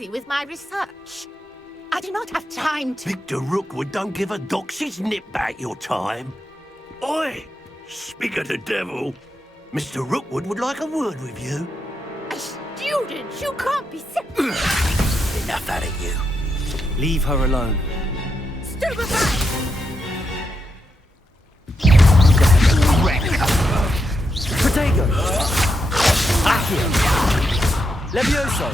busy with my research. I do not have time to... Victor Rookwood don't give a doxy's nip back your time. Oi! Speak of the devil. Mr. Rookwood would like a word with you. A student? You can't be Enough out of you. Leave her alone. Stupefy! Protego! Accio! Levioso!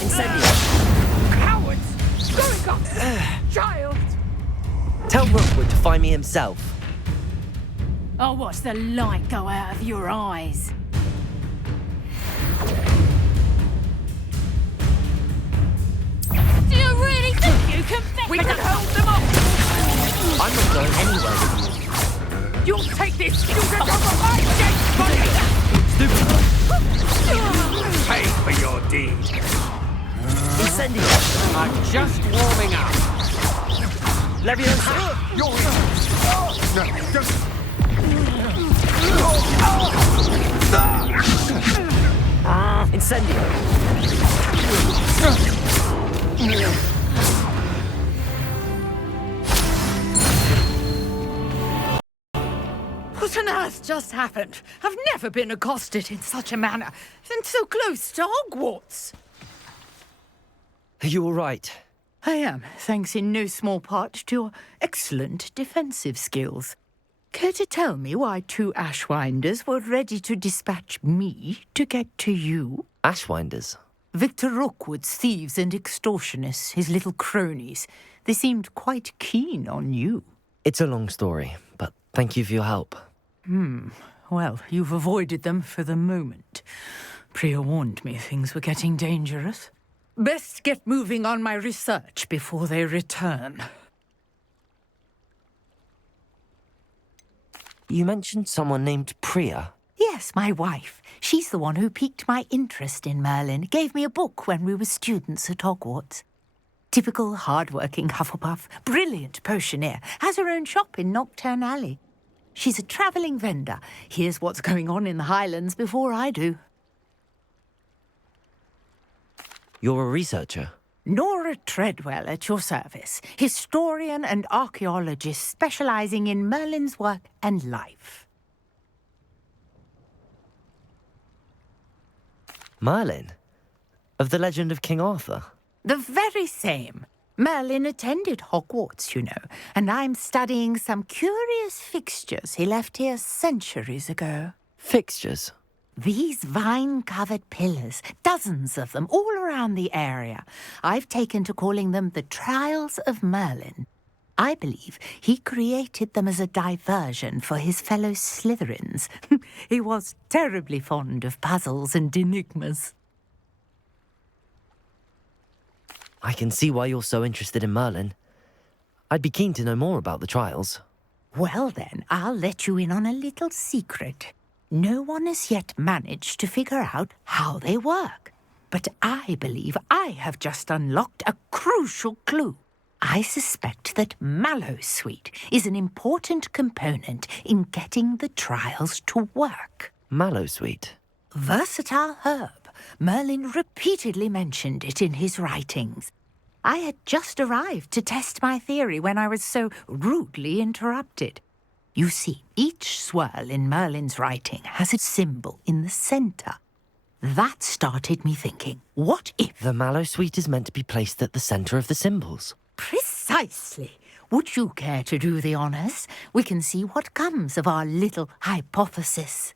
Incendio! Cowards! Going up! Child! Tell Rookwood to find me himself. I'll watch the light go out of your eyes. Do you really think you can We can hold them off! I'm not going anywhere with you. You'll take this student over my dead body! Stupid! Pay for your deed! Incendio! I'm just warming up! Levioso! Incendio! What on earth just happened? I've never been accosted in such a manner, and so close to Hogwarts. Are you all right? I am, thanks in no small part to your excellent defensive skills. Care to tell me why two Ashwinders were ready to dispatch me to get to you? Ashwinders? Victor Rookwood's thieves and extortionists, his little cronies. They seemed quite keen on you. It's a long story, but thank you for your help. Well, you've avoided them for the moment. Priya warned me things were getting dangerous. Best get moving on my research before they return. You mentioned someone named Priya. Yes, my wife. She's the one who piqued my interest in Merlin. Gave me a book when we were students at Hogwarts. Typical hard-working Hufflepuff, brilliant potioneer, has her own shop in Nocturne Alley. She's a travelling vendor. Hears what's going on in the Highlands before I do. You're a researcher? Nora Treadwell at your service, historian and archaeologist specialising in Merlin's work and life. Merlin? Of the legend of King Arthur? The very same. Merlin attended Hogwarts, you know, and I'm studying some curious fixtures he left here centuries ago. Fixtures? These vine-covered pillars, dozens of them, all around the area. I've taken to calling them the Trials of Merlin. I believe he created them as a diversion for his fellow Slytherins. He was terribly fond of puzzles and enigmas. I can see why you're so interested in Merlin. I'd be keen to know more about the trials. Well then, I'll let you in on a little secret. No one has yet managed to figure out how they work. But I believe I have just unlocked a crucial clue. I suspect that Mallowsweet is an important component in getting the trials to work. Mallowsweet? Versatile herb. Merlin repeatedly mentioned it in his writings. I had just arrived to test my theory when I was so rudely interrupted. You see, each swirl in Merlin's writing has a symbol in the centre. That started me thinking, what if... The Mallowsweet is meant to be placed at the centre of the symbols. Precisely. Would you care to do the honours? We can see what comes of our little hypothesis.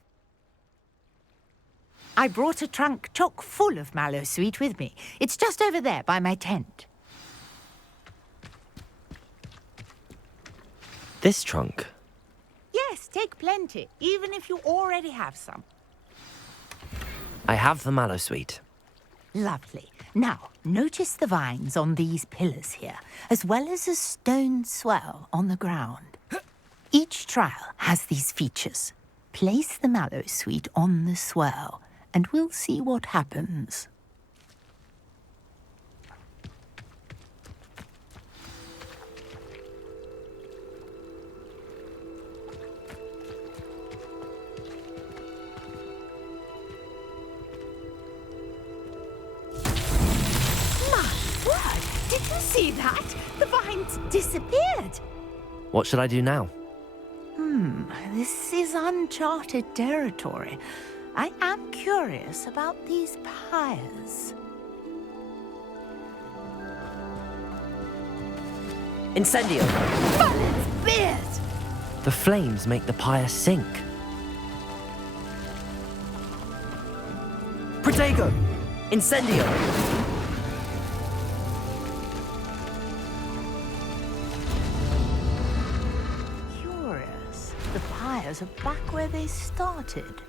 I brought a trunk chock full of Mallowsweet with me. It's just over there by my tent. This trunk? Yes, take plenty, even if you already have some. I have the Mallowsweet. Lovely. Now, notice the vines on these pillars here, as well as a stone swell on the ground. Each trial has these features. Place the Mallowsweet on the swirl, and we'll see what happens. See that? The vines disappeared. What should I do now? This is uncharted territory. I am curious about these pyres. Incendio! Merlin's beard! The flames make the pyre sink. Protego! Incendio! Curious. The pyres are back where they started.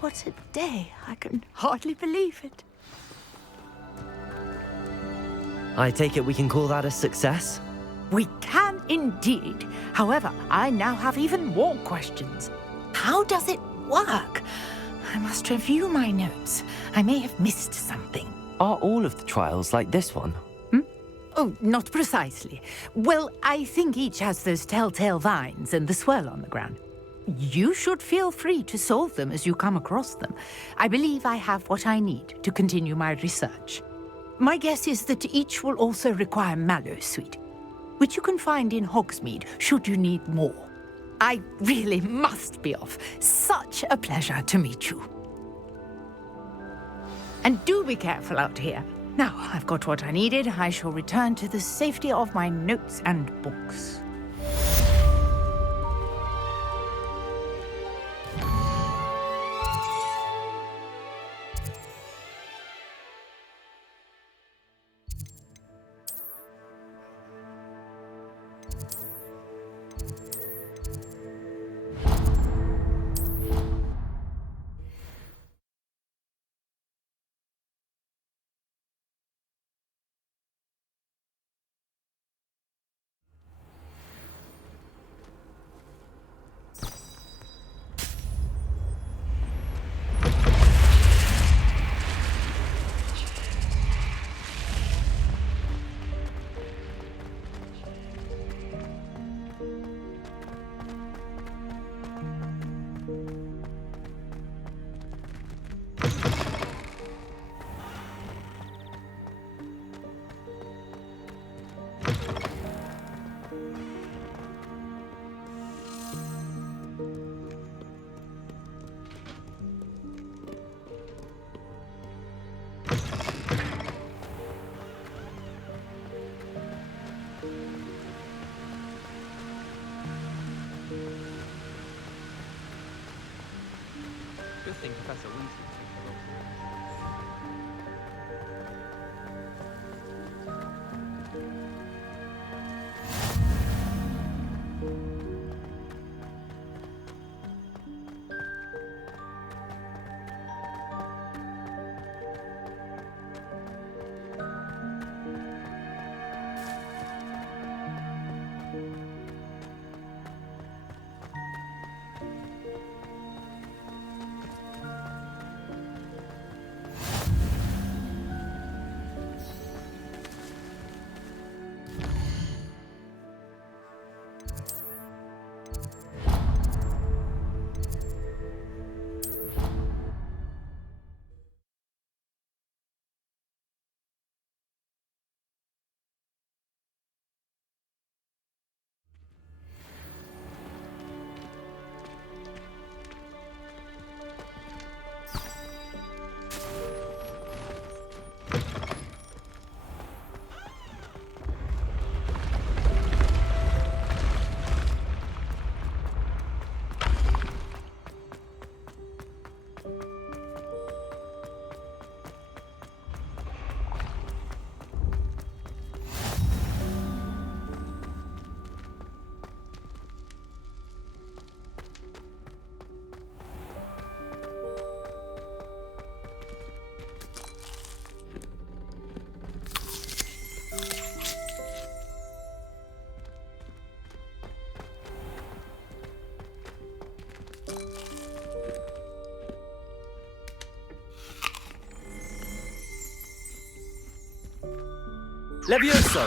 What a day. I can hardly believe it. I take it we can call that a success? We can indeed. However, I now have even more questions. How does it work? I must review my notes. I may have missed something. Are all of the trials like this one? Oh, not precisely. Well, I think each has those telltale vines and the swirl on the ground. You should feel free to solve them as you come across them. I believe I have what I need to continue my research. My guess is that each will also require mallow sweet, which you can find in Hogsmeade should you need more. I really must be off. Such a pleasure to meet you. And do be careful out here. Now I've got what I needed, I shall return to the safety of my notes and books. Good thing Professor Weasley takes a lot. Levioso!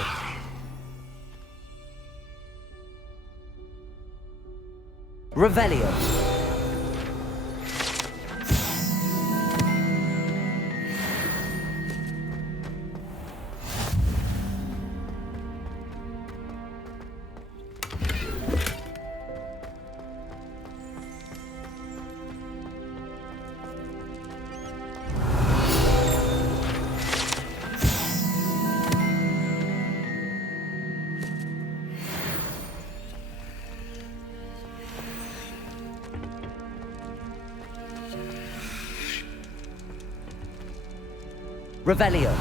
Revelio! Revelio.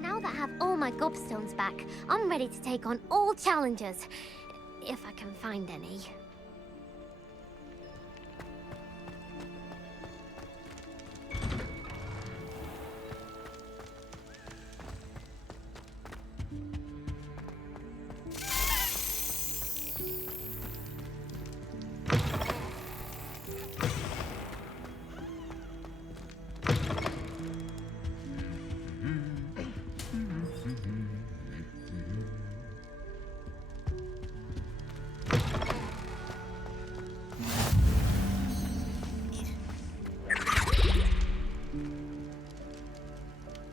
Now that I have all my gobstones back, I'm ready to take on all challenges. If I can find any.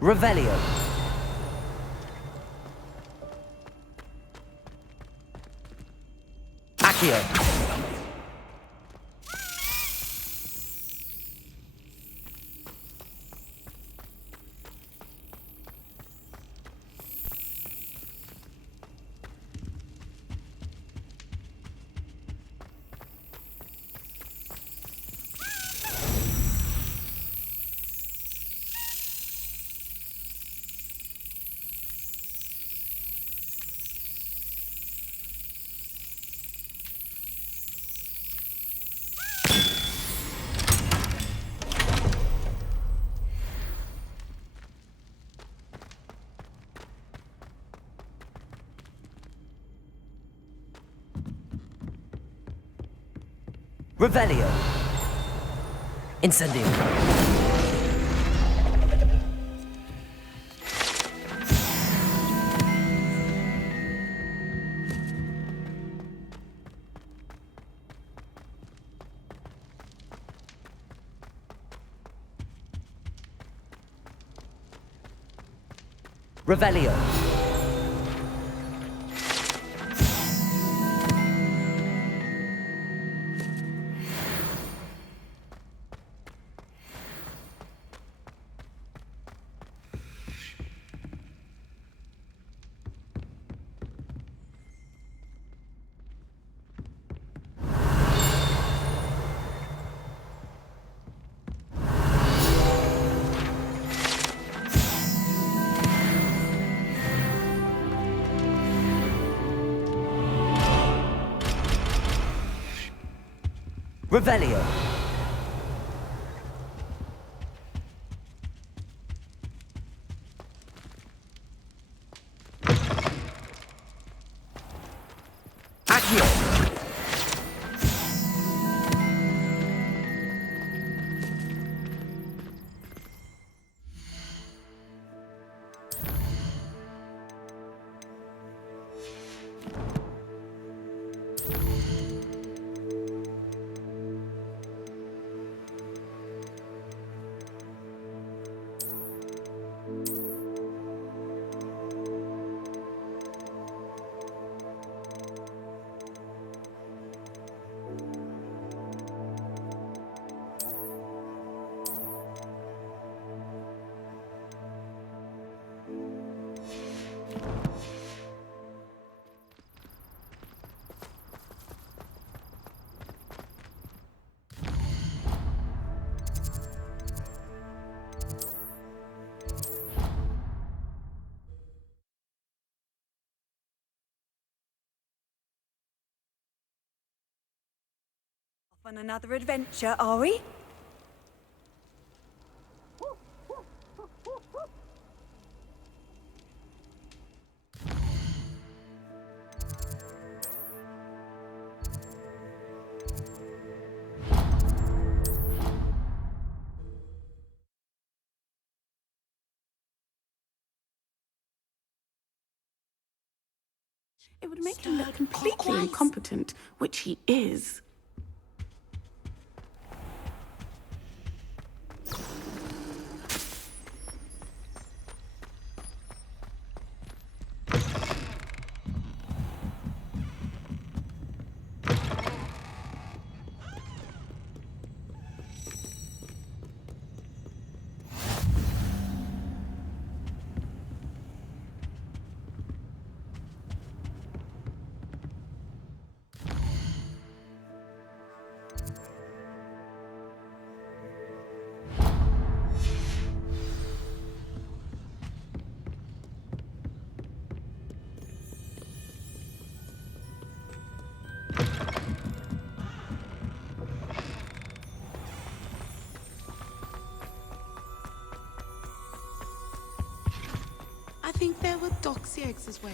Revelio. Accio. Revelio. Incendio. Revelio. Revelio. Accio. On another adventure, are we? It would make him look completely incompetent, which he is. I think there were doxy eggs as well.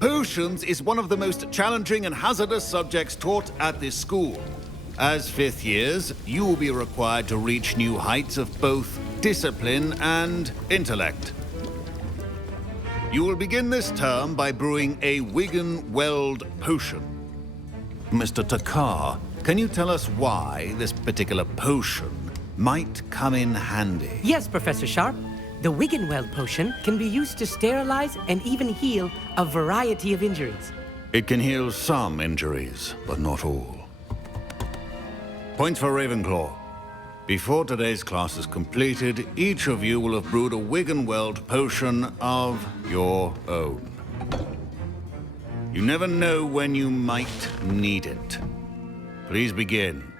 Potions is one of the most challenging and hazardous subjects taught at this school. As fifth years, you will be required to reach new heights of both discipline and intellect. You will begin this term by brewing a Wigan-Weld potion. Mr. Takar, can you tell us why this particular potion might come in handy? Yes, Professor Sharp. The Wigan-Weld potion can be used to sterilize and even heal a variety of injuries. It can heal some injuries, but not all. Point for Ravenclaw. Before today's class is completed, each of you will have brewed a Wigan-Weld potion of your own. You never know when you might need it. Please begin.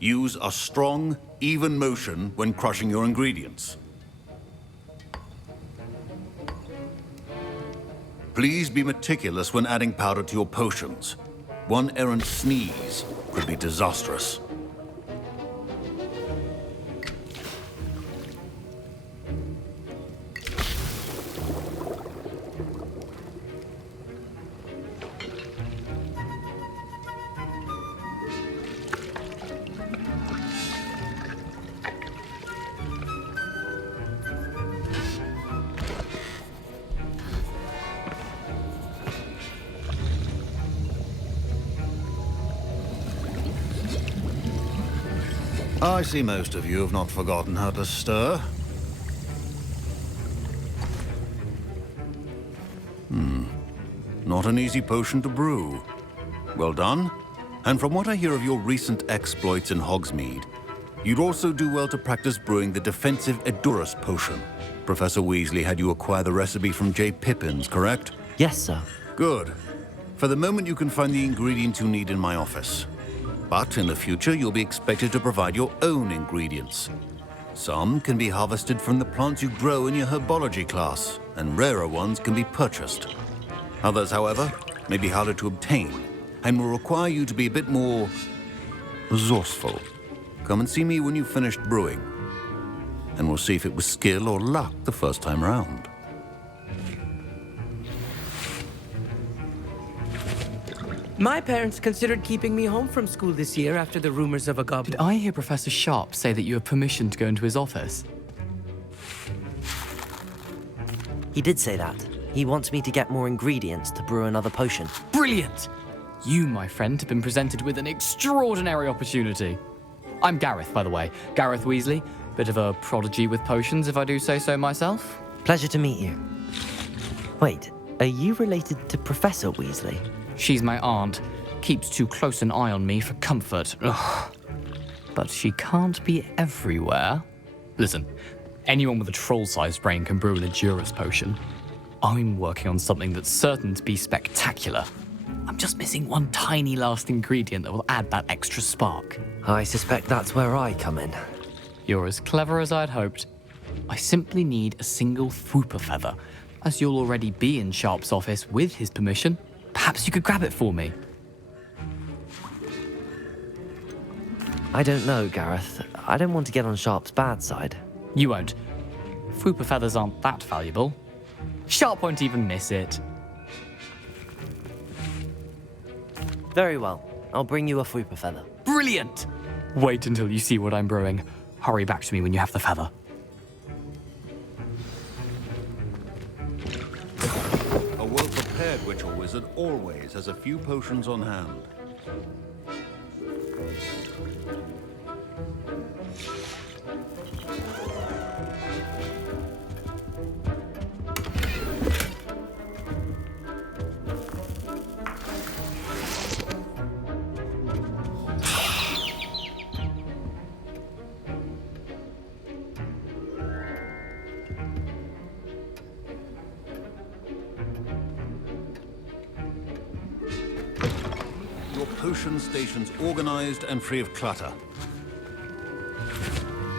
Use a strong, even motion when crushing your ingredients. Please be meticulous when adding powder to your potions. One errant sneeze could be disastrous. I see most of you have not forgotten how to stir. Not an easy potion to brew. Well done. And from what I hear of your recent exploits in Hogsmeade, you'd also do well to practice brewing the defensive Edurus potion. Professor Weasley had you acquire the recipe from J. Pippins, correct? Yes, sir. Good. For the moment, you can find the ingredients you need in my office. But in the future, you'll be expected to provide your own ingredients. Some can be harvested from the plants you grow in your herbology class, and rarer ones can be purchased. Others, however, may be harder to obtain, and will require you to be a bit more resourceful. Come and see me when you've finished brewing, and we'll see if it was skill or luck the first time round. My parents considered keeping me home from school this year after the rumors of a goblin. Did I hear Professor Sharp say that you have permission to go into his office? He did say that. He wants me to get more ingredients to brew another potion. Brilliant! You, my friend, have been presented with an extraordinary opportunity. I'm Gareth, by the way. Gareth Weasley. Bit of a prodigy with potions, if I do say so myself. Pleasure to meet you. Wait, are you related to Professor Weasley? She's my aunt. Keeps too close an eye on me for comfort. Ugh. but she can't be everywhere. Listen, anyone with a troll-sized brain can brew an Endurance potion. I'm working on something that's certain to be spectacular. I'm just missing one tiny last ingredient that will add that extra spark. I suspect that's where I come in. You're as clever as I'd hoped. I simply need a single Fwooper feather. As you'll already be in Sharp's office with his permission, perhaps you could grab it for me. I don't know, Gareth. I don't want to get on Sharp's bad side. You won't. Fwooper feathers aren't that valuable. Sharp won't even miss it. Very well. I'll bring you a Fwooper feather. Brilliant! Wait until you see what I'm brewing. Hurry back to me when you have the feather. A well-prepared witch or wizard always has a few potions on hand. Potion stations organized and free of clutter.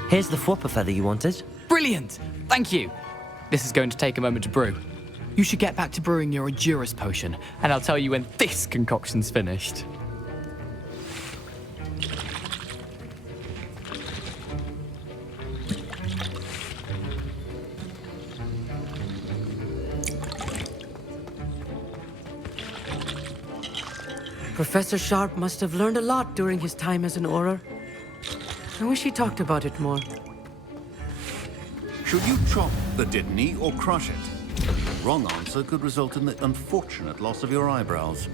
Here's the Fwooper feather you wanted. Brilliant! Thank you! This is going to take a moment to brew. You should get back to brewing your Endurance potion, and I'll tell you when this concoction's finished. Professor Sharp must have learned a lot during his time as an Auror. I wish he talked about it more. Should you chop the Dittany or crush it? The wrong answer could result in the unfortunate loss of your eyebrows.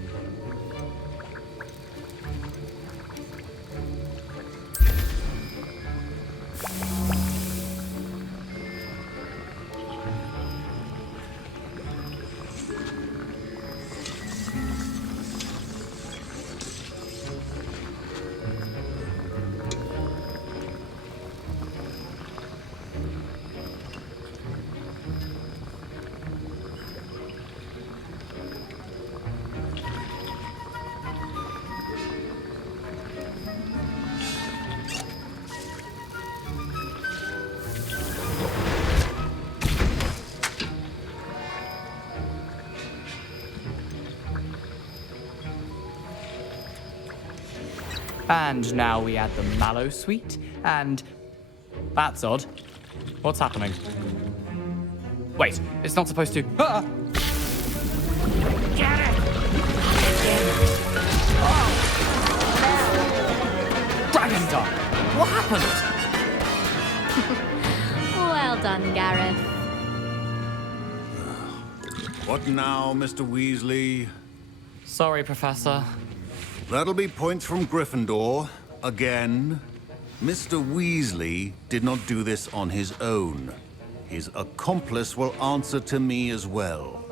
And now we add the mallow sweet, and... That's odd. What's happening? Wait, it's not supposed to... Ah! Get it! Dragon Tongue! What happened? Well done, Gareth. What now, Mr. Weasley? Sorry, Professor. That'll be points from Gryffindor. Again. Mr. Weasley did not do this on his own. His accomplice will answer to me as well.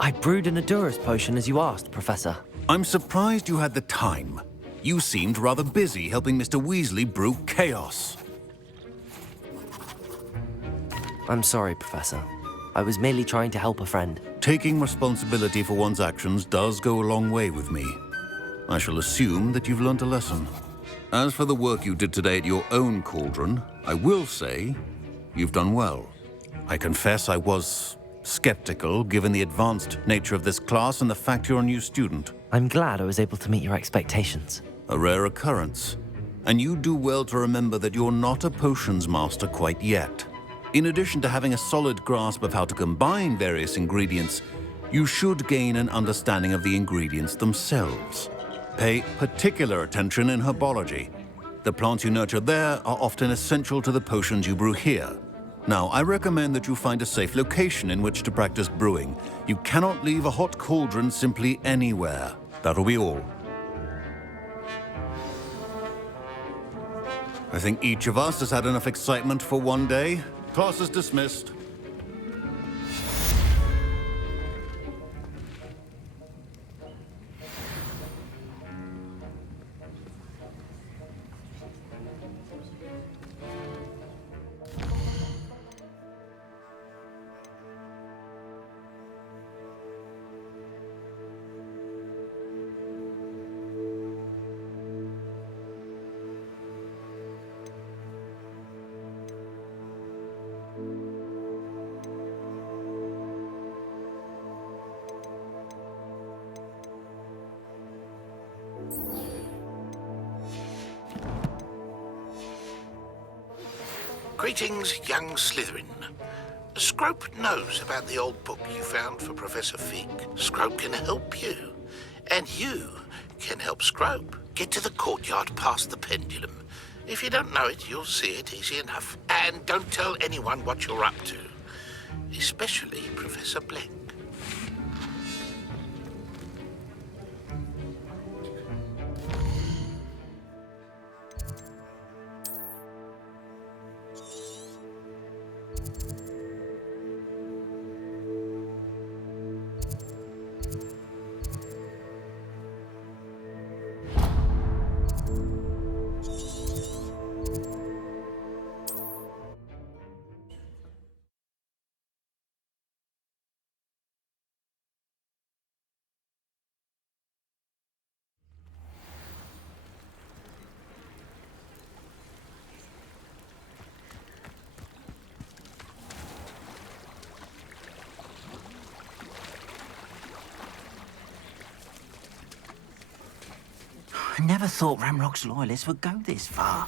I brewed an Endurance potion as you asked, Professor. I'm surprised you had the time. You seemed rather busy helping Mr. Weasley brew chaos. I'm sorry, Professor. I was merely trying to help a friend. Taking responsibility for one's actions does go a long way with me. I shall assume that you've learnt a lesson. As for the work you did today at your own cauldron, I will say you've done well. I confess I was skeptical, given the advanced nature of this class and the fact you're a new student. I'm glad I was able to meet your expectations. A rare occurrence. And you do well to remember that you're not a potions master quite yet. In addition to having a solid grasp of how to combine various ingredients, you should gain an understanding of the ingredients themselves. Pay particular attention in herbology. The plants you nurture there are often essential to the potions you brew here. Now, I recommend that you find a safe location in which to practice brewing. You cannot leave a hot cauldron simply anywhere. That'll be all. I think each of us has had enough excitement for one day. Class is dismissed. Greetings, young Slytherin. Scrope knows about the old book you found for Professor Fig. Scrope can help you. And you can help Scrope get to the courtyard past the pendulum. If you don't know it, you'll see it easy enough. And don't tell anyone what you're up to. Especially Professor Black. I never thought Ramrock's loyalists would go this far.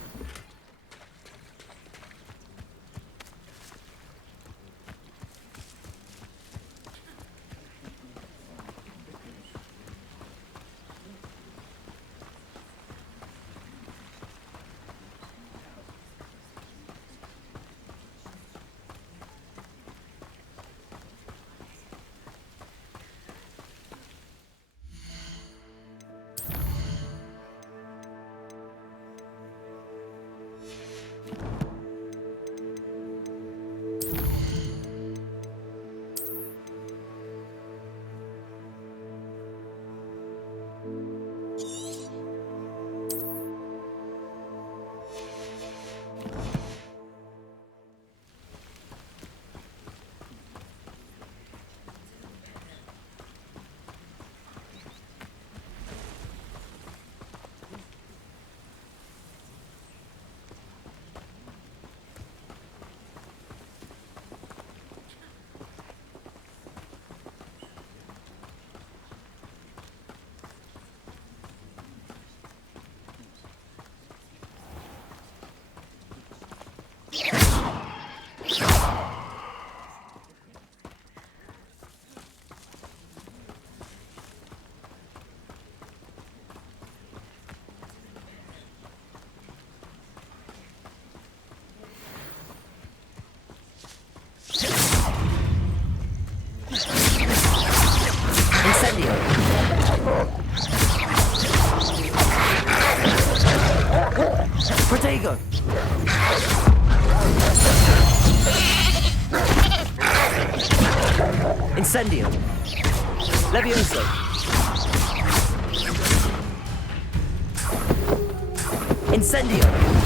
Protego! Incendio! Levioso! Incendio!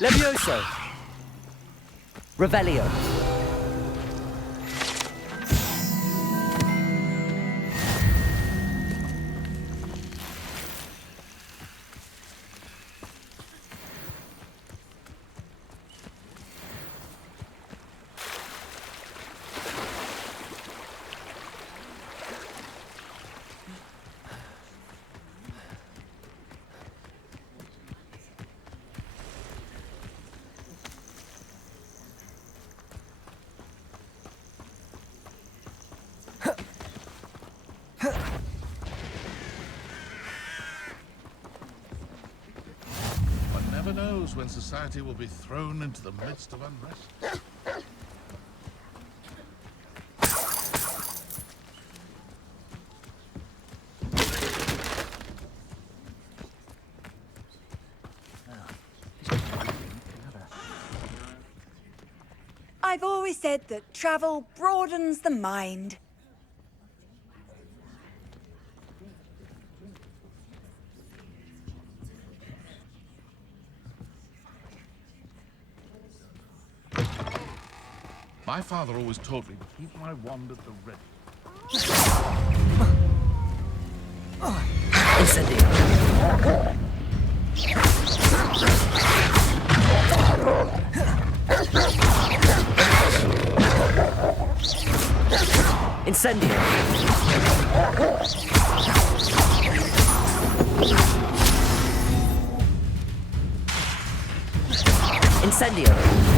Levioso! Revelio! knows when society will be thrown into the midst of unrest? I've always said that travel broadens the mind. My father always taught me to keep my wand at the ready. Incendio! Incendio!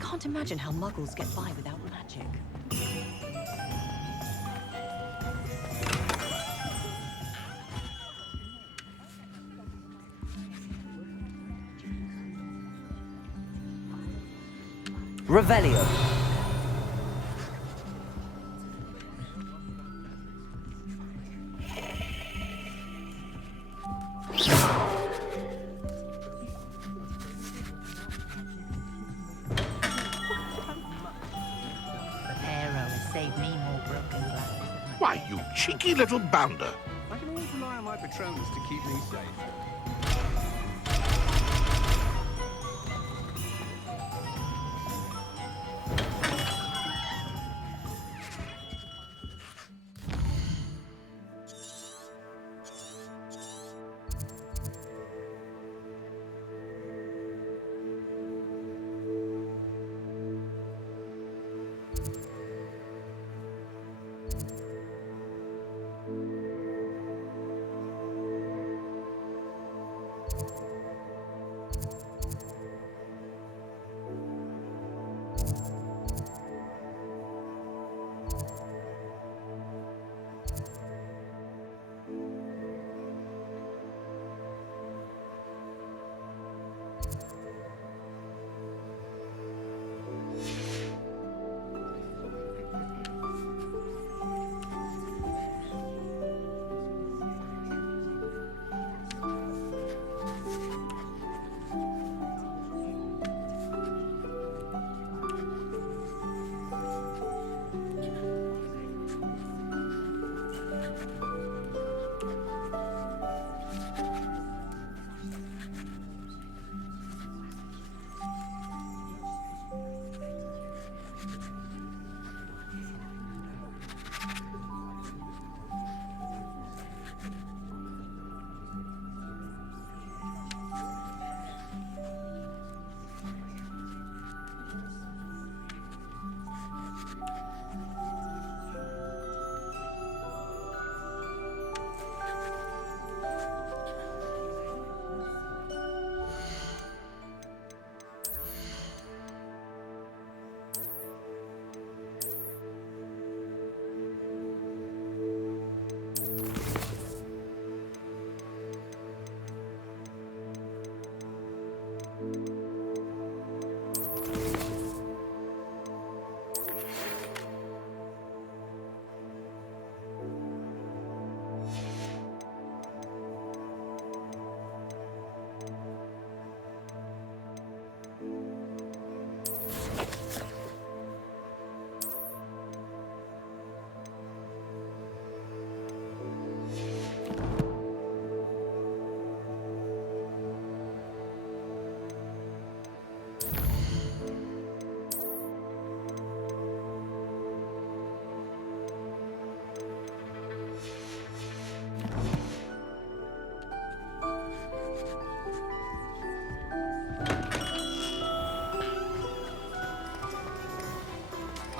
Can't imagine how muggles get by without magic. Revelio. Why, you cheeky little bounder. I can always rely on my Patronus to keep me safe.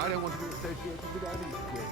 I don't want to be associated with any squid.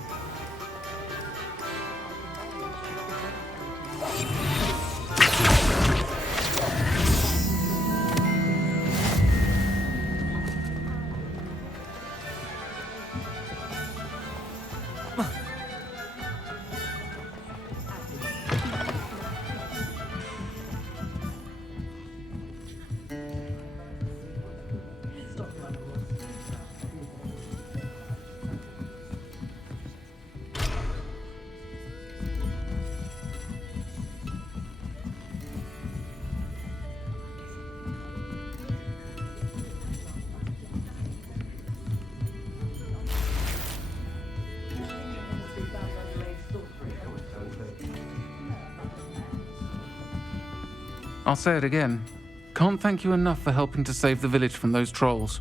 I'll say it again. Can't thank you enough for helping to save the village from those trolls.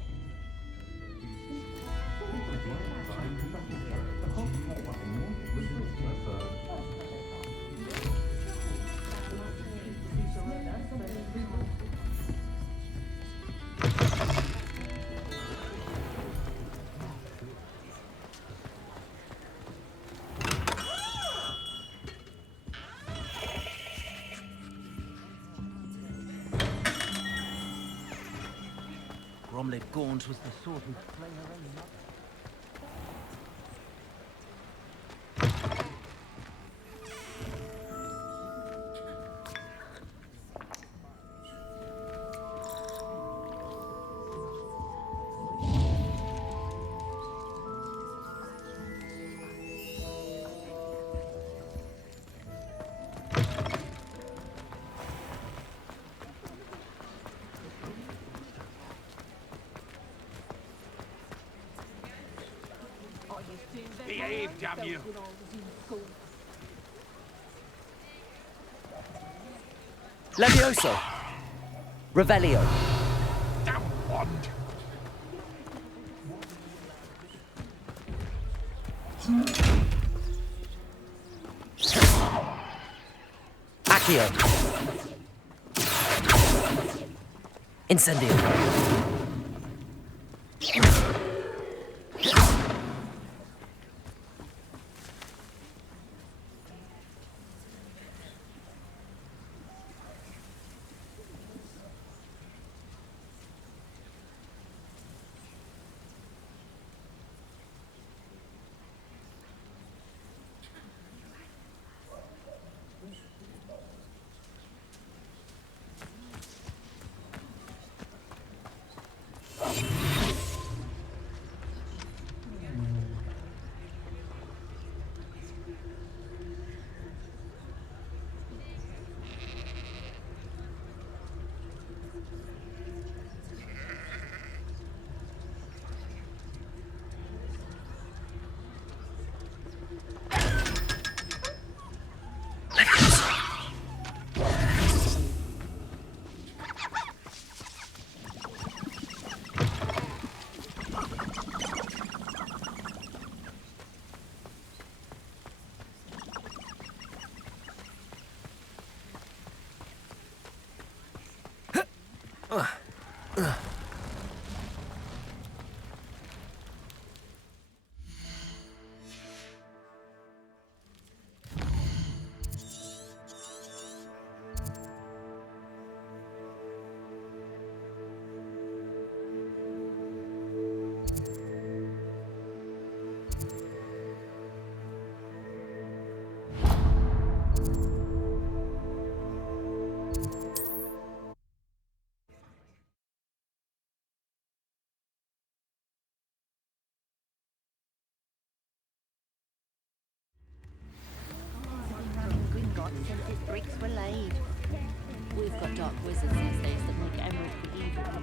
Bromley Gaunt was the sort who'd slay her own mother. Behave, damn you! Levioso! Revelio! Damn wand! Accio! Incendio! Gringotts since its bricks were laid. We've got dark wizards these days that make emerald believable.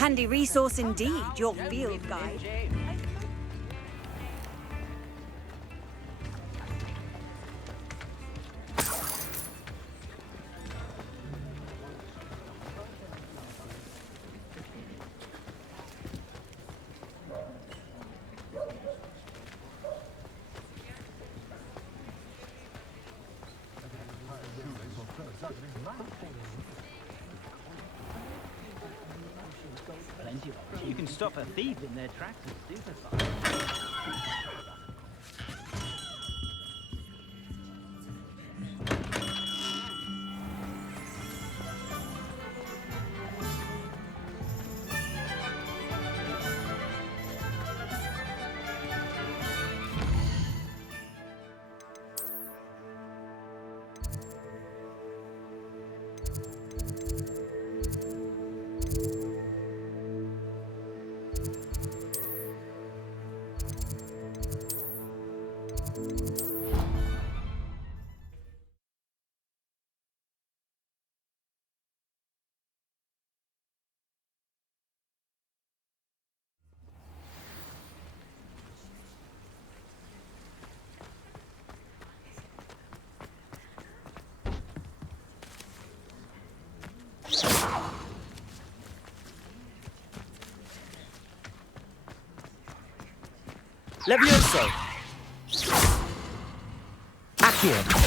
Handy resource indeed, your field guide. Plenty of options. You can stop a thief in their tracks and super fast. Levioso! Accio!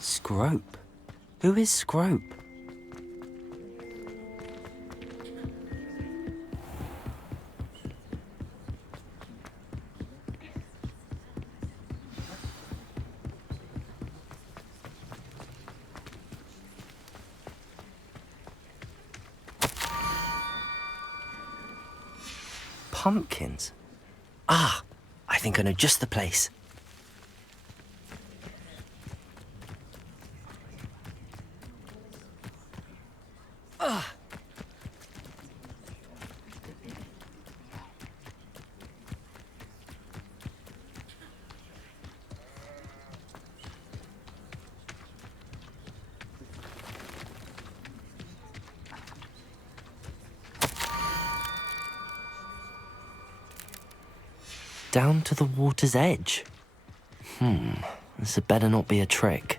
Scrope? Who is Scrope? Pumpkins? Ah, I think I know just the place. Down to the water's edge. This had better not be a trick.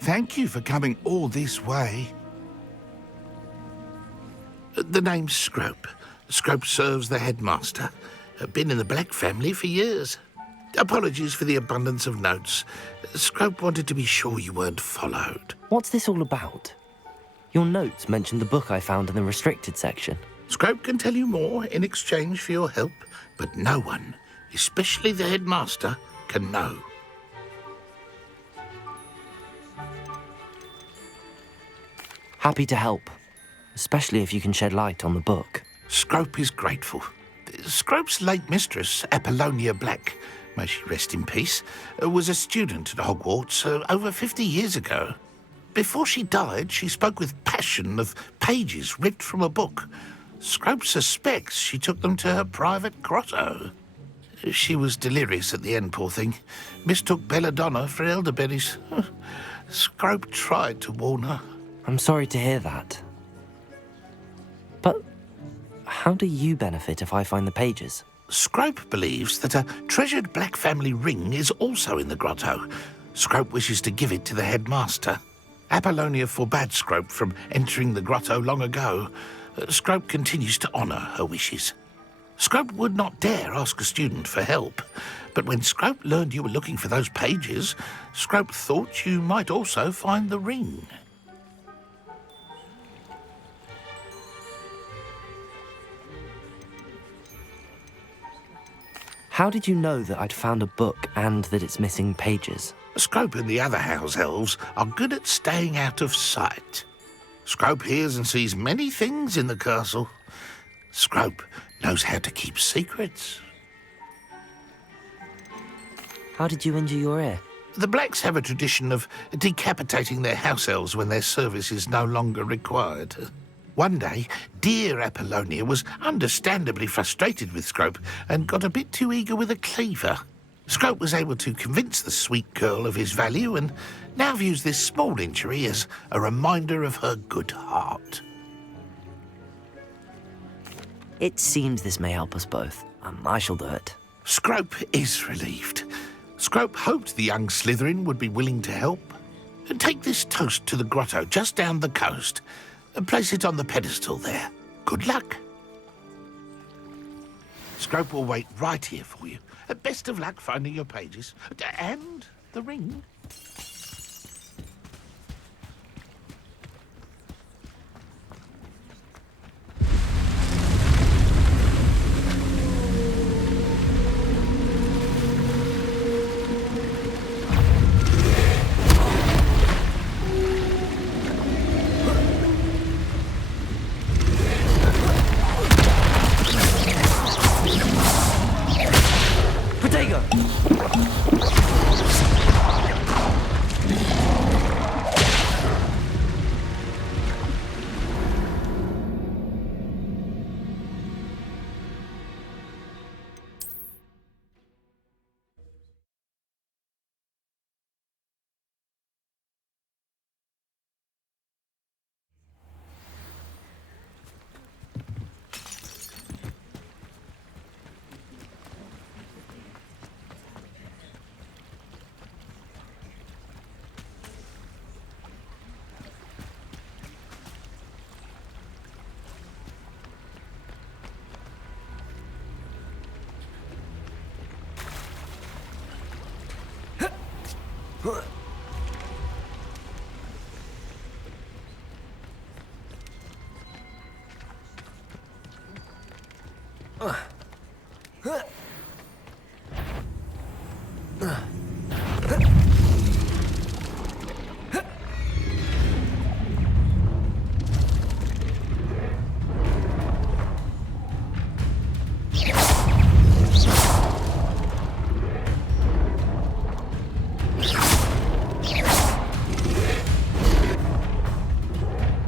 Thank you for coming all this way. The name's Scrope. Scrope serves the headmaster. Been in the Black family for years. Apologies for the abundance of notes. Scrope wanted to be sure you weren't followed. What's this all about? Your notes mentioned the book I found in the restricted section. Scrope can tell you more in exchange for your help, but no one, especially the headmaster, can know. Happy to help, especially if you can shed light on the book. Scrope is grateful. Scrope's late mistress, Apollonia Black, may she rest in peace, was a student at Hogwarts over 50 years ago. Before she died, she spoke with passion of pages ripped from a book. Scrope suspects she took them to her private grotto. She was delirious at the end, poor thing. Mistook belladonna for elderberries. Scrope tried to warn her. I'm sorry to hear that. But how do you benefit if I find the pages? Scrope believes that a treasured black family ring is also in the grotto. Scrope wishes to give it to the headmaster. Apollonia forbade Scrope from entering the grotto long ago. Scrope continues to honour her wishes. Scrope would not dare ask a student for help, but when Scrope learned you were looking for those pages, Scrope thought you might also find the ring. How did you know that I'd found a book and that it's missing pages? Scrope and the other house elves are good at staying out of sight. Scrope hears and sees many things in the castle. Scrope knows how to keep secrets. How did you injure your ear? The Blacks have a tradition of decapitating their house elves when their service is no longer required. One day, dear Apollonia was understandably frustrated with Scrope and got a bit too eager with a cleaver. Scrope was able to convince the sweet girl of his value and now views this small injury as a reminder of her good heart. It seems this may help us both. I shall do it. Scrope is relieved. Scrope hoped the young Slytherin would be willing to help. Take this toast to the grotto just down the coast and place it on the pedestal there. Good luck. Scrope will wait right here for you. Best of luck finding your pages. And the ring.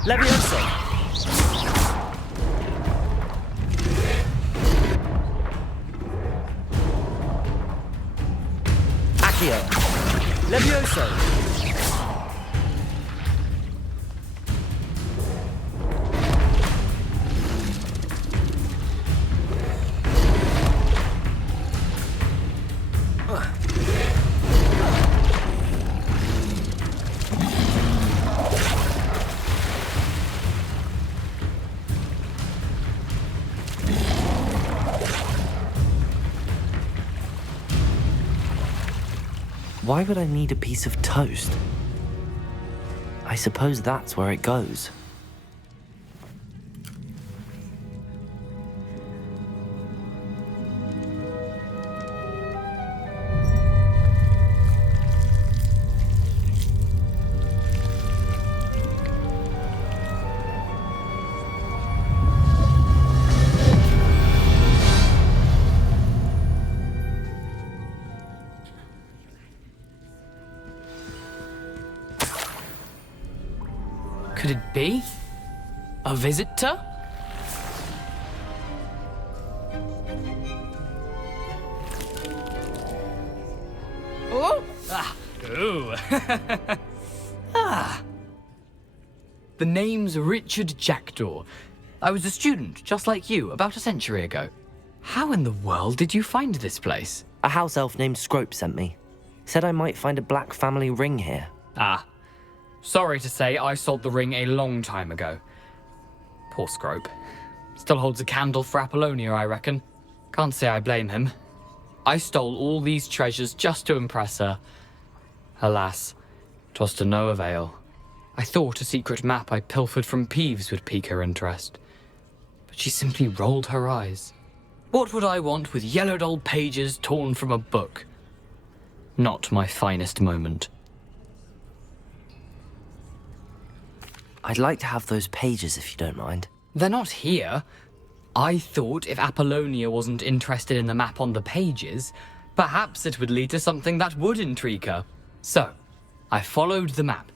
Levioso! Accio! Levioso! Why would I need a piece of toast? I suppose that's where it goes. Could it be? A visitor? Oh! Ah! Ooh! Ah! The name's Richard Jackdaw. I was a student, just like you, about a century ago. How in the world did you find this place? A house elf named Scrope sent me. Said I might find a black family ring here. Ah. Sorry to say, I sold the ring a long time ago. Poor Scrope. Still holds a candle for Apollonia, I reckon. Can't say I blame him. I stole all these treasures just to impress her. Alas, 'twas to no avail. I thought a secret map I pilfered from Peeves would pique her interest. But she simply rolled her eyes. What would I want with yellowed old pages torn from a book? Not my finest moment. I'd like to have those pages if you don't mind. They're not here. I thought if Apollonia wasn't interested in the map on the pages, perhaps it would lead to something that would intrigue her. So, I followed the map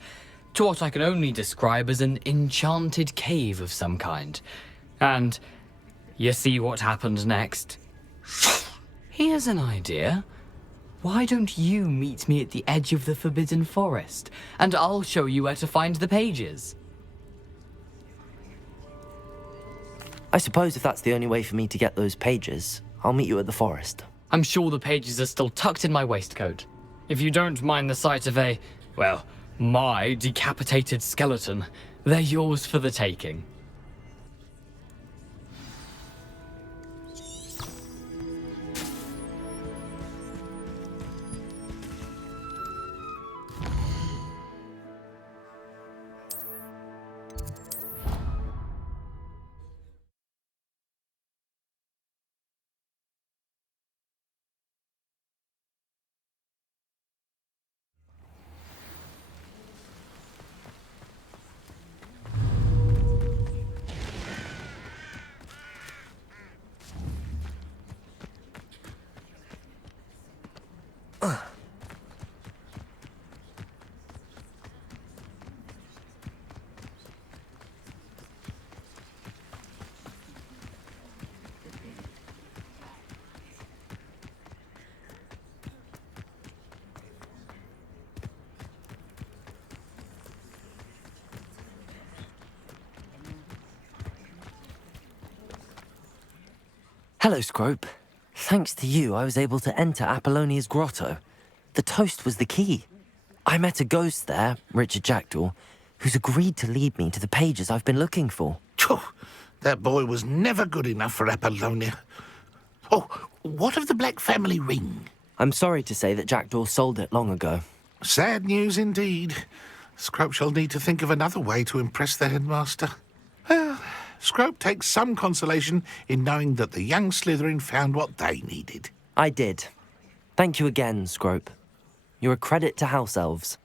to what I can only describe as an enchanted cave of some kind. And you see what happened next? Here's an idea. Why don't you meet me at the edge of the Forbidden Forest, and I'll show you where to find the pages? I suppose if that's the only way for me to get those pages, I'll meet you at the forest. I'm sure the pages are still tucked in my waistcoat. If you don't mind the sight of a, well, my decapitated skeleton, they're yours for the taking. Hello, Scrope. Thanks to you, I was able to enter Apollonia's grotto. The toast was the key. I met a ghost there, Richard Jackdaw, who's agreed to lead me to the pages I've been looking for. That boy was never good enough for Apollonia. Oh, what of the Black family ring? I'm sorry to say that Jackdaw sold it long ago. Sad news indeed. Scrope shall need to think of another way to impress the headmaster. Well, Scrope takes some consolation in knowing that the young Slytherin found what they needed. I did. Thank you again, Scrope. You're a credit to house elves.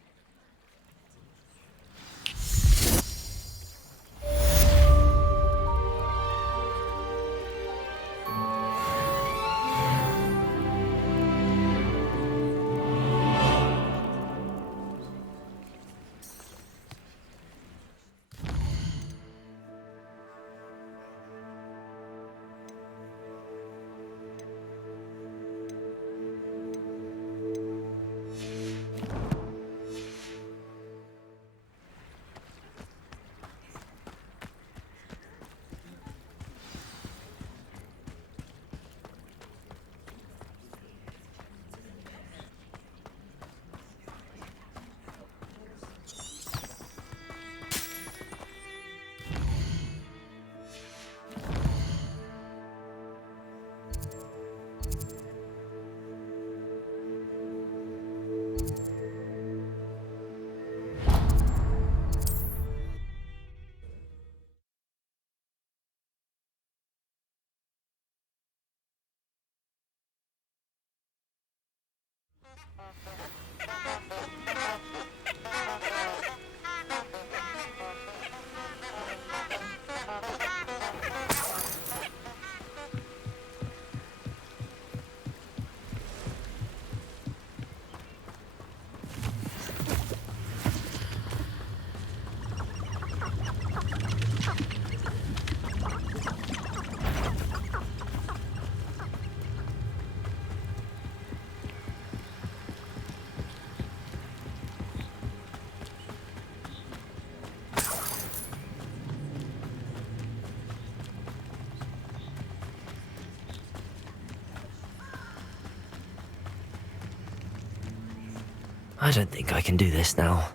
I don't think I can do this now.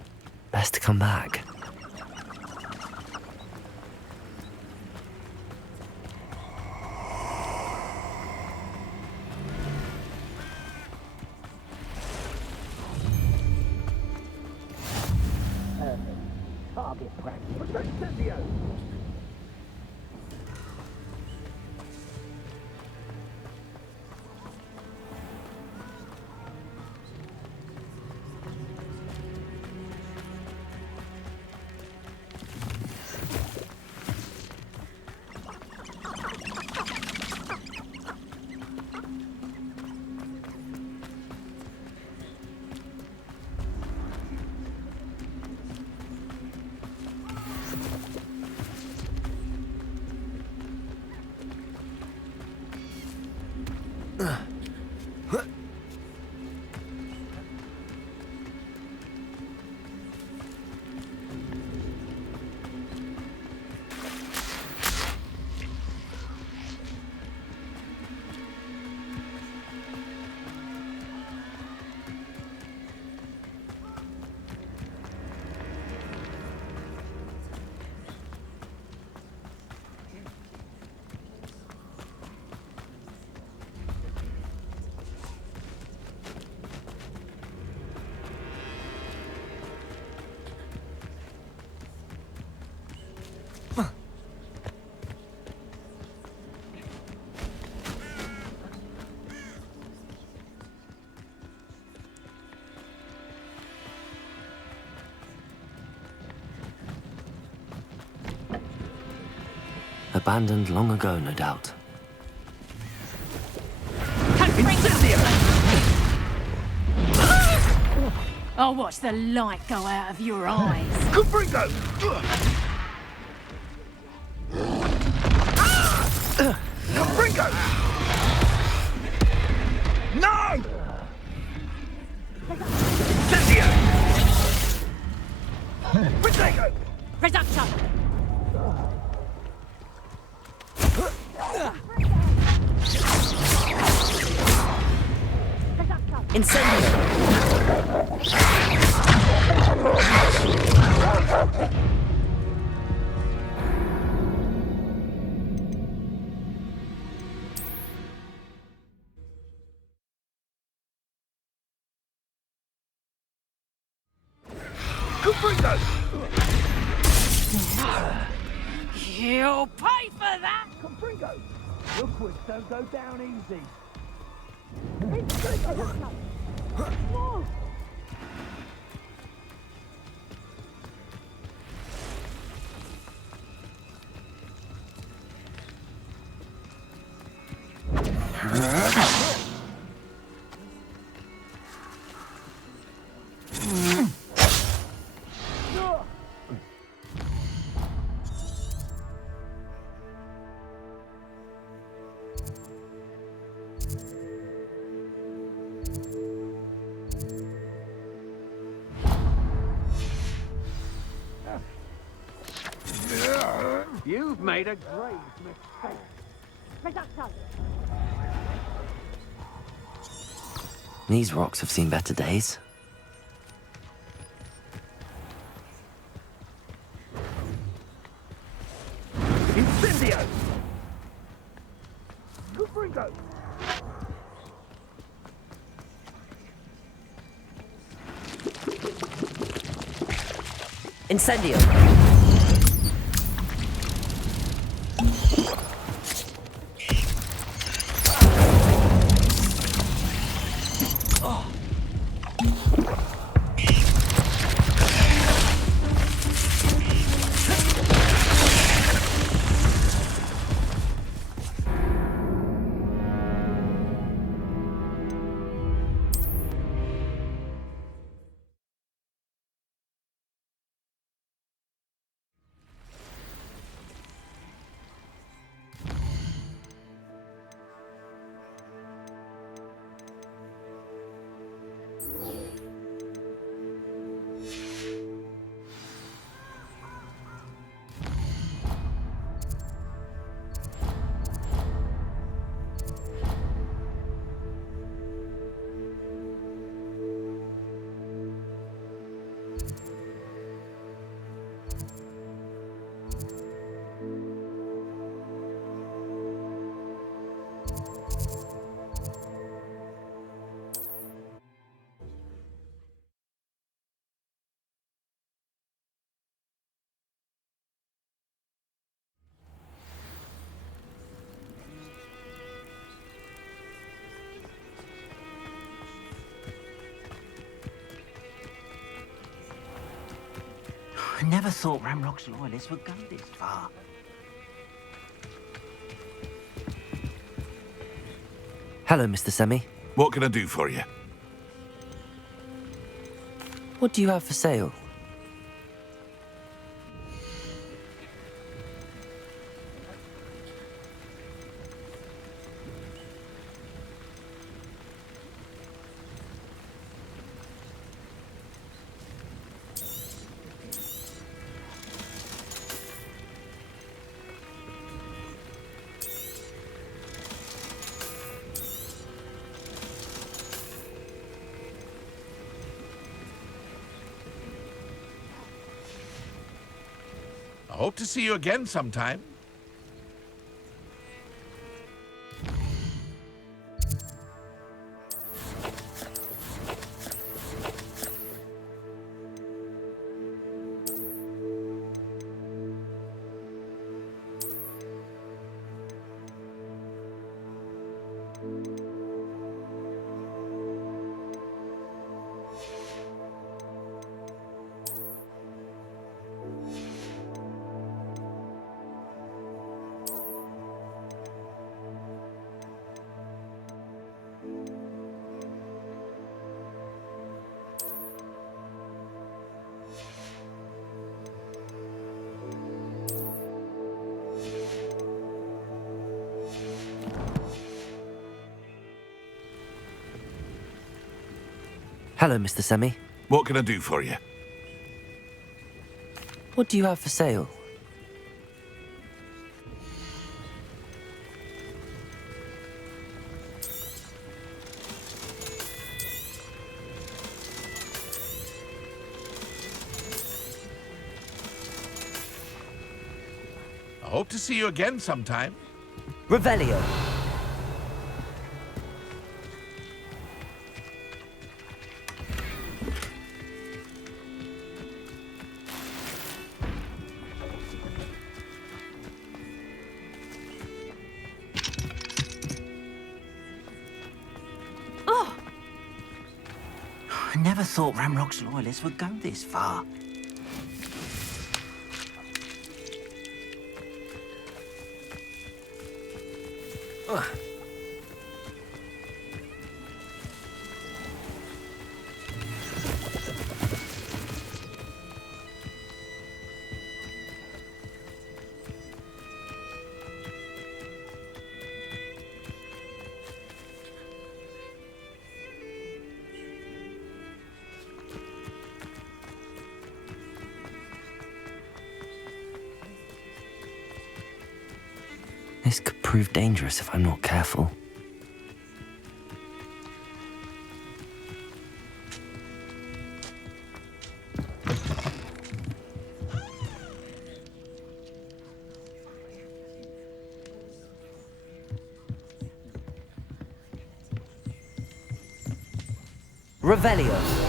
Best to come back. Target practice. Incendio! Abandoned long ago, no doubt. I'll watch the light go out of your eyes. Confringo! Confringo! No! Incendio! Protego! Reductor! Confringo! You'll pay for that! Confringo! Rookwoods don't go down easy. No! You've made a grave mistake. These rocks have seen better days. Incendio! Confringo! Incendio! I never thought Ramrock's loyalists would go this far. Hello, Mr. Semi. What can I do for you? What do you have for sale? I hope to see you again sometime. Hello, Mr. Semi. What can I do for you? What do you have for sale? I hope to see you again sometime. Revelio. I never thought Ramrock's loyalists would go this far. This could prove dangerous if I'm not careful. Revelio.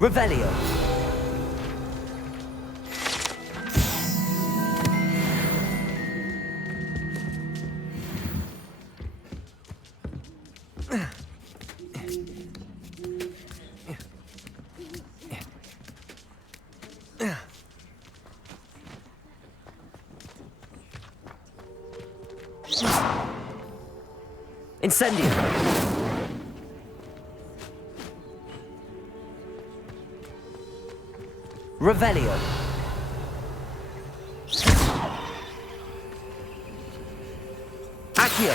Revelio. Incendio. Revelio. Accio.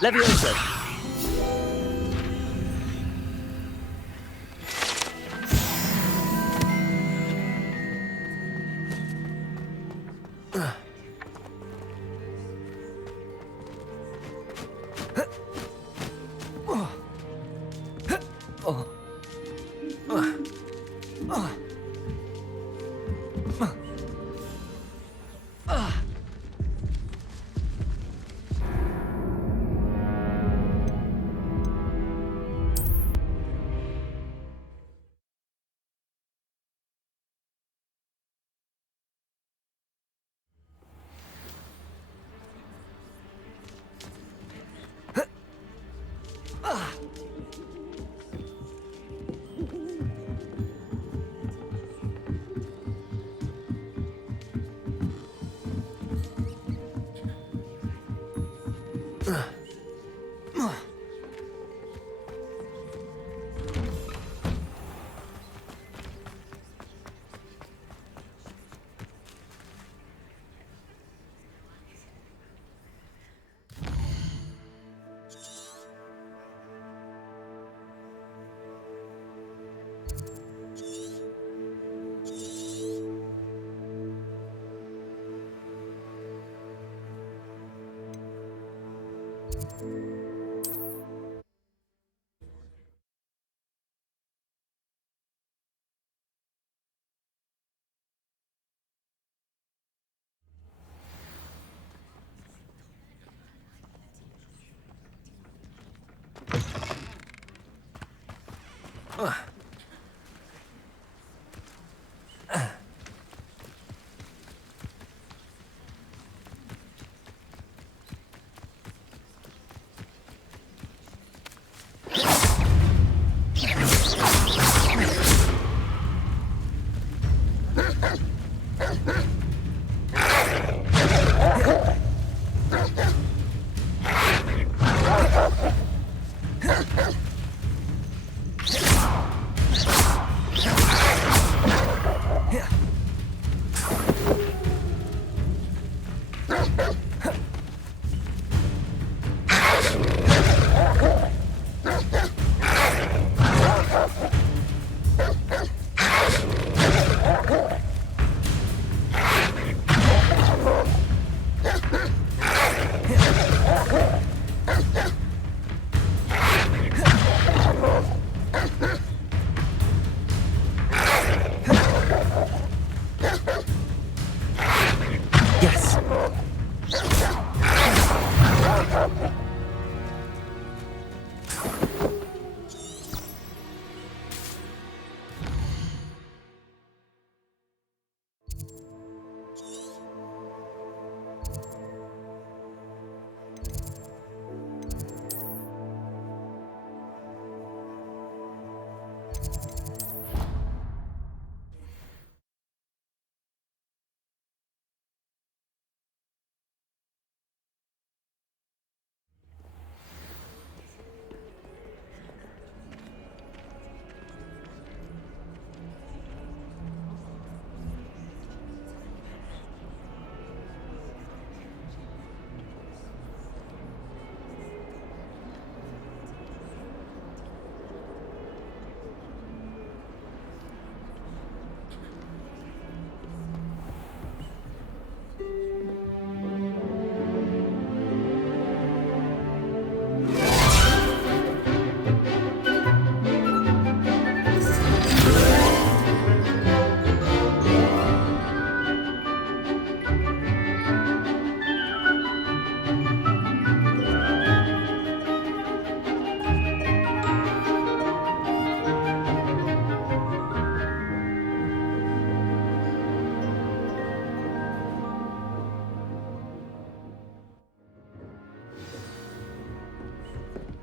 Levioso.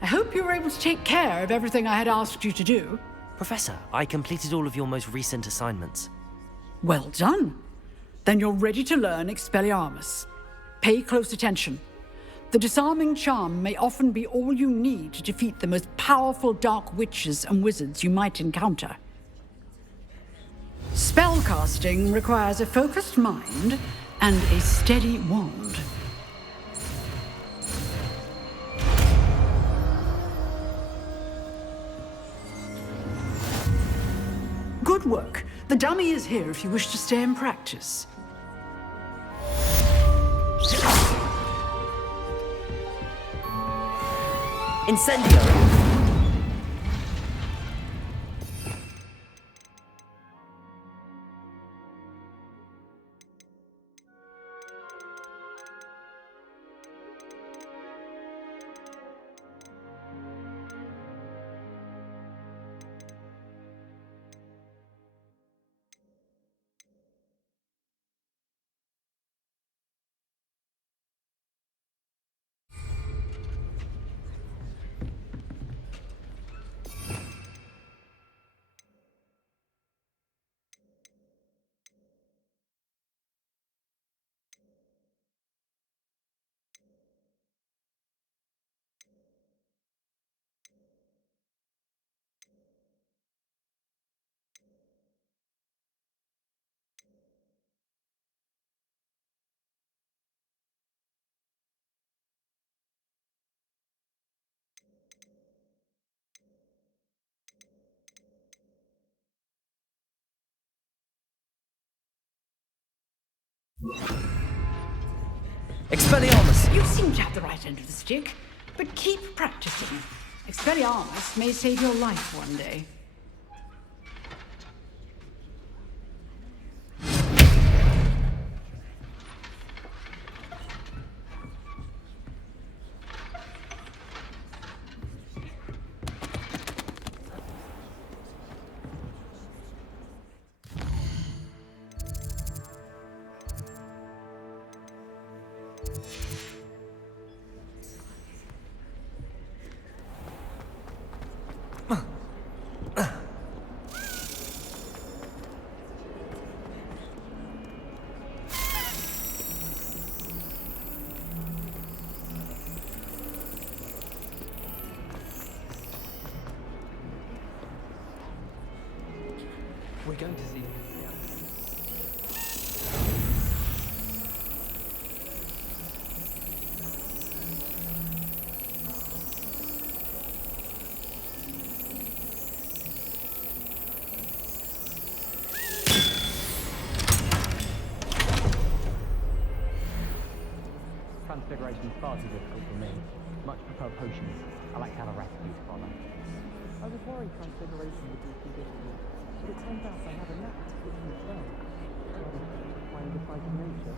I hope you were able to take care of everything I had asked you to do. Professor, I completed all of your most recent assignments. Well done. Then you're ready to learn Expelliarmus. Pay close attention. The disarming charm may often be all you need to defeat the most powerful dark witches and wizards you might encounter. Spellcasting requires a focused mind and a steady wand. Good work. The dummy is here if you wish to stay and practice. Incendio! Expelliarmus! You seem to have the right end of the stick, but keep practicing. Expelliarmus may save your life one day. We're going to see him. Transfiguration's far too difficult for me. Much prefer potions. I like to have a recipe to follow. I was worried Transfiguration would be too difficult, but it turns out I have a knack to switching the spell. Requiring the fight of nature.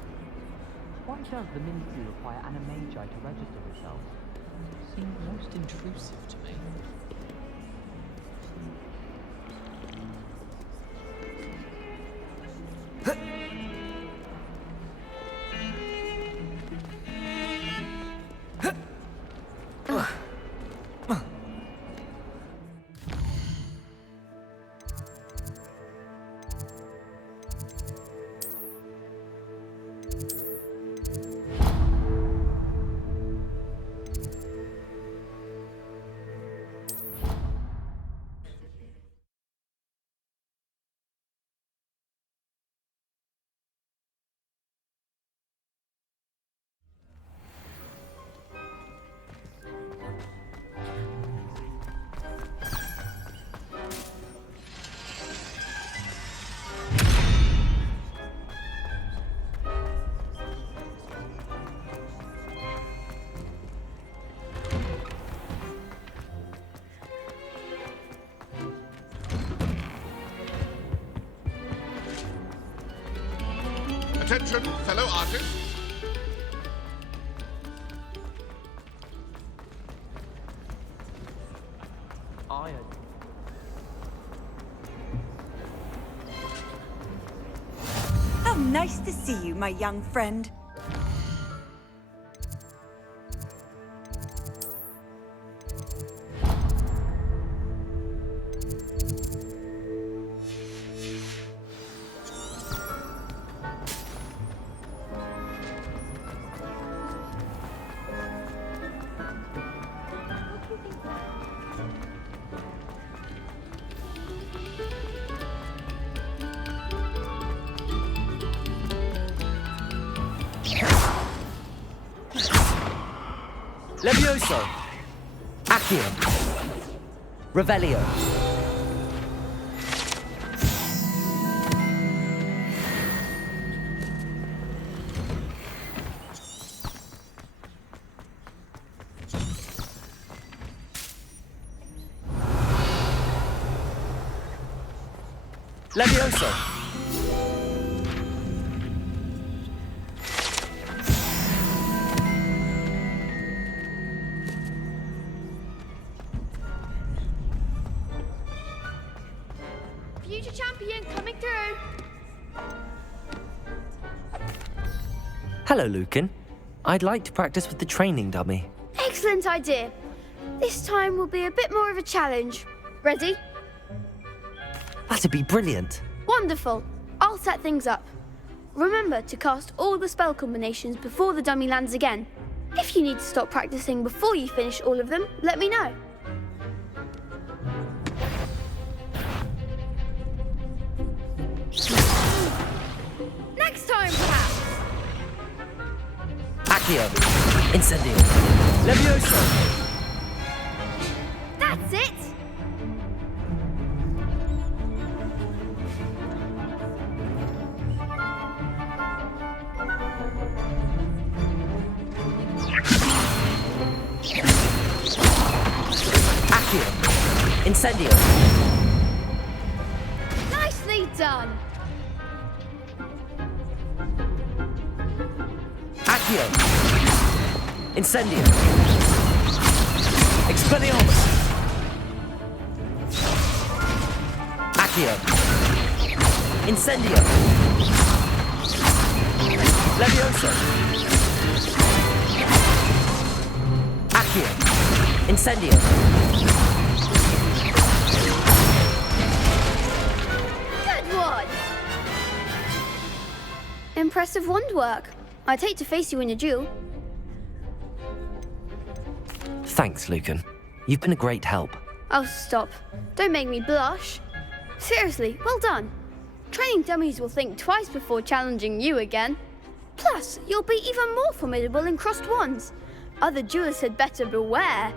Why does the Ministry require Animagi to register herself? Seems most intrusive to me. Attention, fellow artists. How nice to see you, my young friend. Levioso! Accio! Revelio! Levioso! Future champion coming through. Hello, Lucan. I'd like to practice with the training dummy. Excellent idea. This time will be a bit more of a challenge. Ready? That'd be brilliant. Wonderful. I'll set things up. Remember to cast all the spell combinations before the dummy lands again. If you need to stop practicing before you finish all of them, let me know. Next time, perhaps. Accio! Incendio! Levioso! That's it. Accio! Incendio! Nicely done. Accio! Incendio! Expelliarmus! Accio! Incendio! Levioso! Accio! Incendio! Good one. Impressive wand work. I'd hate to face you in a duel. Thanks, Lucan. You've been a great help. Oh, stop. Don't make me blush. Seriously, well done. Training dummies will think twice before challenging you again. Plus, you'll be even more formidable in crossed wands. Other duelists had better beware.